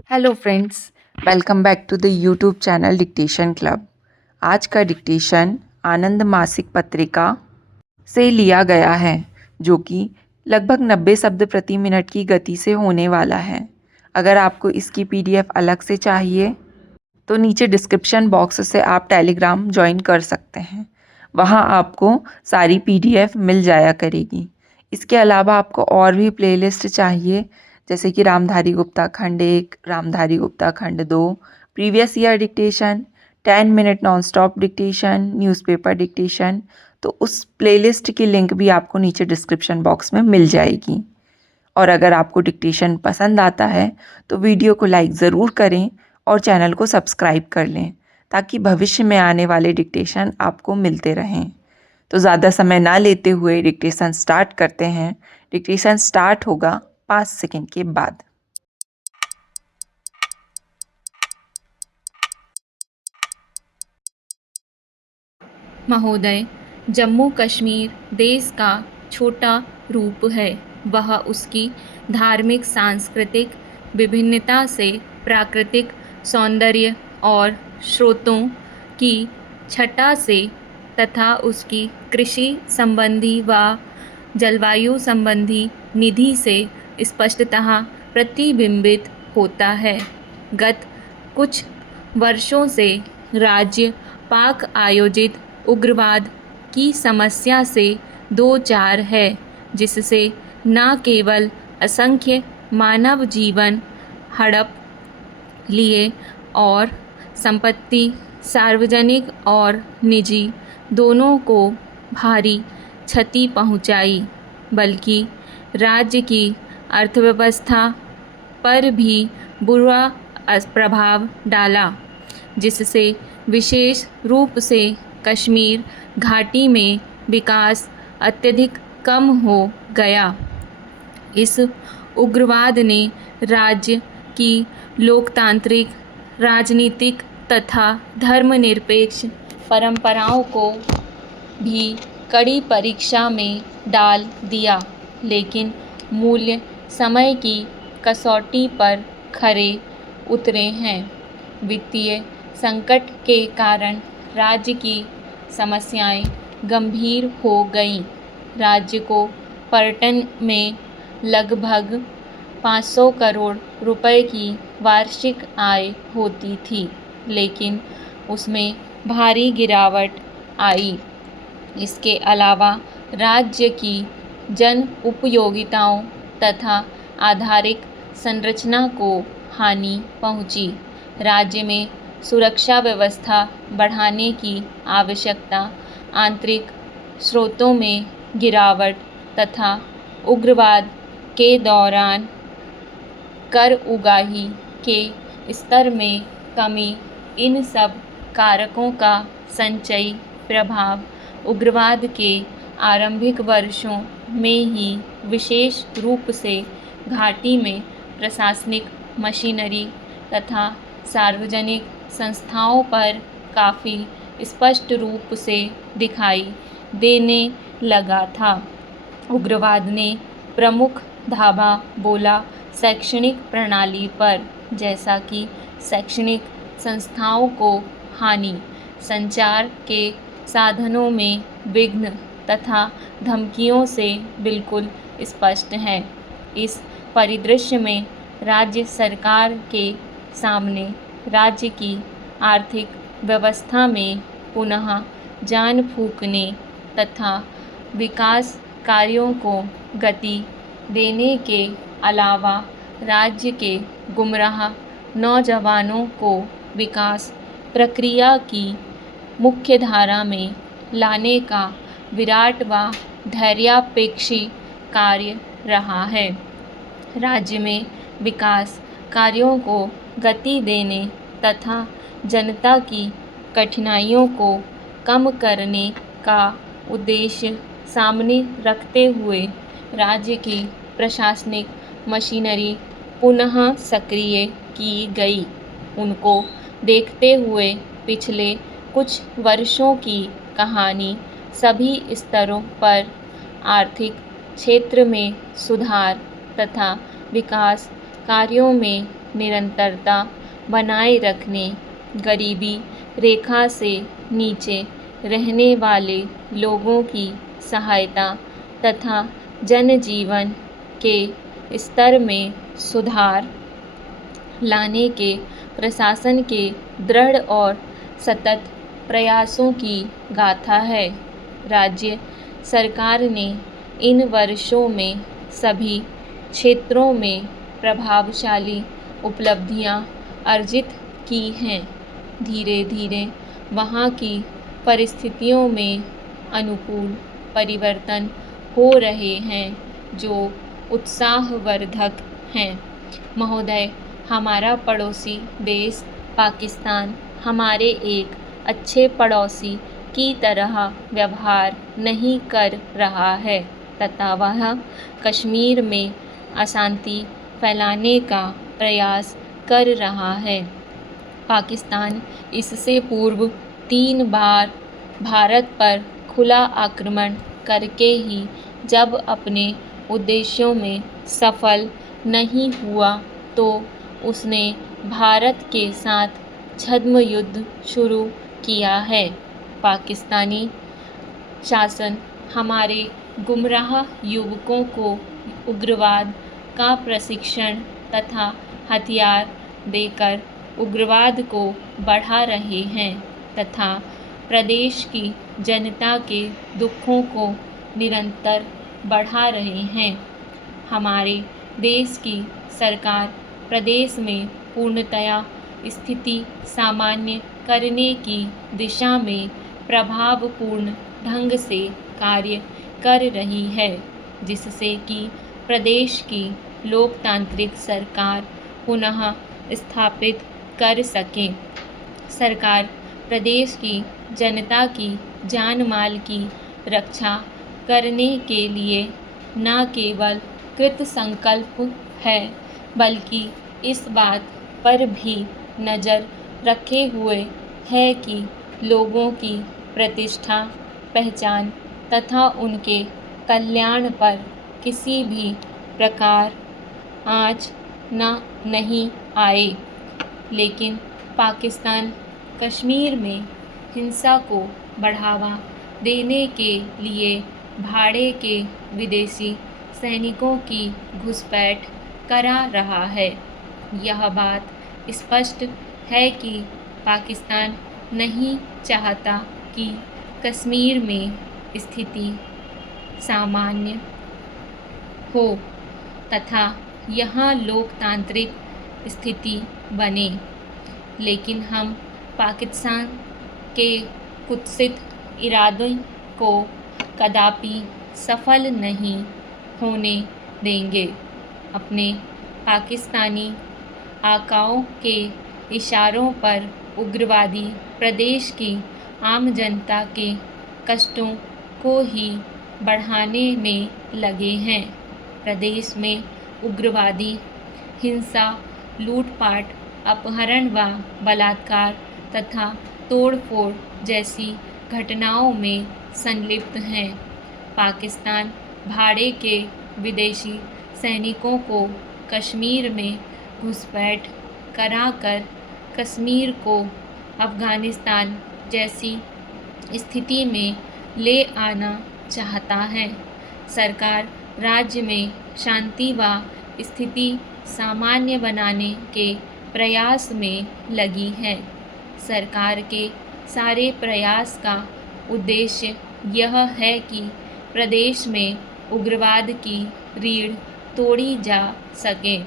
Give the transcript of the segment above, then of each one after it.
Hello friends, welcome back to the YouTube channel dictation club. आज का dictation आनंद मासिक पत्रिका से लिया गया है, जो कि लगभग 90 शब्द प्रति मिनट की गति से होने वाला है। अगर आपको इसकी पीडीएफ अलग से चाहिए तो नीचे डिस्क्रिप्शन बॉक्स से आप टेलीग्राम ज्वाइन कर सकते हैं। वहाँ आपको सारी पीडीएफ मिल जाया करेगी। इसके अलावा आपको और भी प्लेलिस्ट चाहिए, जैसे कि रामधारी गुप्ता खंड 1, रामधारी गुप्ता खंड 2, previous year dictation, 10 minute non stop dictation, newspaper dictation, तो उस प्लेलिस्ट की लिंक भी आपको नीचे डिस्क्रिप्शन बॉक्स में मिल जाएगी। और अगर आपको डिक्टेशन पसंद आता है तो वीडियो को लाइक ज़रूर करें और चैनल को सब्सक्राइब कर लें, ताकि भविष्य में आने वाले डिक्टेशन आपको मिलते रहें। तो ज़्यादा समय ना लेते हुए डिक्टेशन स्टार्ट करते हैं। डिक्टेशन स्टार्ट होगा 5 सेकंड के बाद। महोदय, जम्मू कश्मीर देश का छोटा रूप है। वह उसकी धार्मिक सांस्कृतिक विभिन्नता से प्राकृतिक सौंदर्य और स्रोतों की छटा से तथा उसकी कृषि संबंधी व जलवायु संबंधी निधि से स्पष्टतः प्रतिबिंबित होता है। गत कुछ वर्षों से राज्य पाक आयोजित उग्रवाद की समस्या से दो चार है, जिससे न केवल असंख्य मानव जीवन हड़प लिए और संपत्ति सार्वजनिक और निजी दोनों को भारी क्षति पहुंचाई, बल्कि राज्य की अर्थव्यवस्था पर भी बुरा प्रभाव डाला, जिससे विशेष रूप से कश्मीर घाटी में विकास अत्यधिक कम हो गया। इस उग्रवाद ने राज्य की लोकतांत्रिक, राजनीतिक तथा धर्मनिरपेक्ष परंपराओं को भी कड़ी परीक्षा में डाल दिया, लेकिन मूल्य समय की कसौटी पर खरे उतरे हैं। वित्तीय संकट के कारण राज्य की समस्याएं गंभीर हो गईं। राज्य को पर्यटन में लगभग 500 करोड़ रुपए की वार्षिक आय होती थी, लेकिन उसमें भारी गिरावट आई। इसके अलावा राज्य की जन उपयोगिताओं तथा आधारिक संरचना को हानि पहुंची। राज्य में सुरक्षा व्यवस्था बढ़ाने की आवश्यकता, आंतरिक स्रोतों में गिरावट तथा उग्रवाद के दौरान कर उगाही के स्तर में कमी, इन सब कारकों का संचयी प्रभाव उग्रवाद के आरंभिक वर्षों में ही विशेष रूप से घाटी में प्रशासनिक मशीनरी तथा सार्वजनिक संस्थाओं पर काफ़ी स्पष्ट रूप से दिखाई देने लगा था। उग्रवाद ने प्रमुख धावा बोला शैक्षणिक प्रणाली पर, जैसा कि शैक्षणिक संस्थाओं को हानि, संचार के साधनों में विघ्न तथा धमकियों से बिल्कुल स्पष्ट है। इस परिदृश्य में राज्य सरकार के सामने राज्य की आर्थिक व्यवस्था में पुनः जान फूंकने तथा विकास कार्यों को गति देने के अलावा राज्य के गुमराह नौजवानों को विकास प्रक्रिया की मुख्य धारा में लाने का विराट व धैर्यापेक्षी कार्य रहा है। राज्य में विकास कार्यों को गति देने तथा जनता की कठिनाइयों को कम करने का उद्देश्य सामने रखते हुए राज्य की प्रशासनिक मशीनरी पुनः सक्रिय की गई। उनको देखते हुए पिछले कुछ वर्षों की कहानी सभी स्तरों पर आर्थिक क्षेत्र में सुधार तथा विकास कार्यों में निरंतरता बनाए रखने, गरीबी रेखा से नीचे रहने वाले लोगों की सहायता तथा जनजीवन के स्तर में सुधार लाने के प्रशासन के दृढ़ और सतत प्रयासों की गाथा है। राज्य सरकार ने इन वर्षों में सभी क्षेत्रों में प्रभावशाली उपलब्धियां अर्जित की हैं। धीरे धीरे वहाँ की परिस्थितियों में अनुकूल परिवर्तन हो रहे हैं जो उत्साहवर्धक हैं। महोदय, हमारा पड़ोसी देश पाकिस्तान हमारे एक अच्छे पड़ोसी की तरह व्यवहार नहीं कर रहा है तथा वह कश्मीर में अशांति फैलाने का प्रयास कर रहा है। पाकिस्तान इससे पूर्व 3 बार भारत पर खुला आक्रमण करके ही जब अपने उद्देश्यों में सफल नहीं हुआ तो उसने भारत के साथ छद्म युद्ध शुरू किया है। पाकिस्तानी शासन हमारे गुमराह युवकों को उग्रवाद का प्रशिक्षण तथा हथियार देकर उग्रवाद को बढ़ा रहे हैं तथा प्रदेश की जनता के दुखों को निरंतर बढ़ा रहे हैं। हमारे देश की सरकार प्रदेश में पूर्णतया स्थिति सामान्य करने की दिशा में प्रभावपूर्ण ढंग से कार्य कर रही है, जिससे कि प्रदेश की लोकतांत्रिक सरकार पुनः स्थापित कर सके। सरकार प्रदेश की जनता की जान माल की रक्षा करने के लिए न केवल कृत संकल्प है बल्कि इस बात पर भी नज़र रखे हुए है कि लोगों की प्रतिष्ठा, पहचान तथा उनके कल्याण पर किसी भी प्रकार आँच नहीं आए। लेकिन पाकिस्तान कश्मीर में हिंसा को बढ़ावा देने के लिए भाड़े के विदेशी सैनिकों की घुसपैठ करा रहा है। यह बात स्पष्ट है कि पाकिस्तान नहीं चाहता कि कश्मीर में स्थिति सामान्य हो तथा यहाँ लोकतांत्रिक स्थिति बने। लेकिन हम पाकिस्तान के कुत्सित इरादों को कदापि सफल नहीं होने देंगे। अपने पाकिस्तानी आकाओं के इशारों पर उग्रवादी प्रदेश की आम जनता के कष्टों को ही बढ़ाने में लगे हैं। प्रदेश में उग्रवादी हिंसा, लूटपाट, अपहरण व बलात्कार तथा तोड़फोड़ जैसी घटनाओं में संलिप्त हैं। पाकिस्तान भाड़े के विदेशी सैनिकों को कश्मीर में घुसपैठ कराकर कश्मीर को अफ़गानिस्तान जैसी स्थिति में ले आना चाहता है। सरकार राज्य में शांति व स्थिति सामान्य बनाने के प्रयास में लगी है। सरकार के सारे प्रयास का उद्देश्य यह है कि प्रदेश में उग्रवाद की रीढ़ तोड़ी जा सके।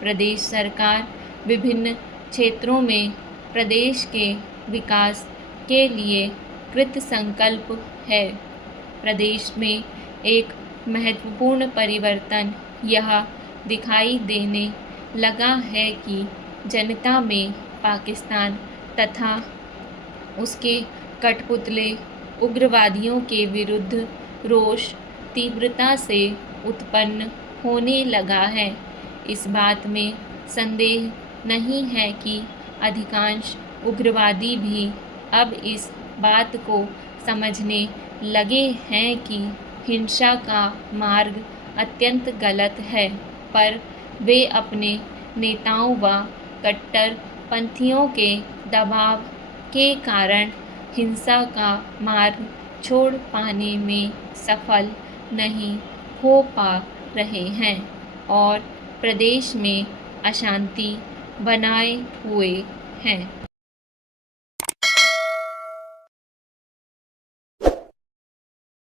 प्रदेश सरकार विभिन्न क्षेत्रों में प्रदेश के विकास के लिए कृत संकल्प है। प्रदेश में एक महत्वपूर्ण परिवर्तन यह दिखाई देने लगा है कि जनता में पाकिस्तान तथा उसके कठपुतले उग्रवादियों के विरुद्ध रोष तीव्रता से उत्पन्न होने लगा है। इस बात में संदेह नहीं है कि अधिकांश उग्रवादी भी अब इस बात को समझने लगे हैं कि हिंसा का मार्ग अत्यंत गलत है, पर वे अपने नेताओं व कट्टरपंथियों के दबाव के कारण हिंसा का मार्ग छोड़ पाने में सफल नहीं हो पा रहे हैं और प्रदेश में अशांति बनाए हुए हैं।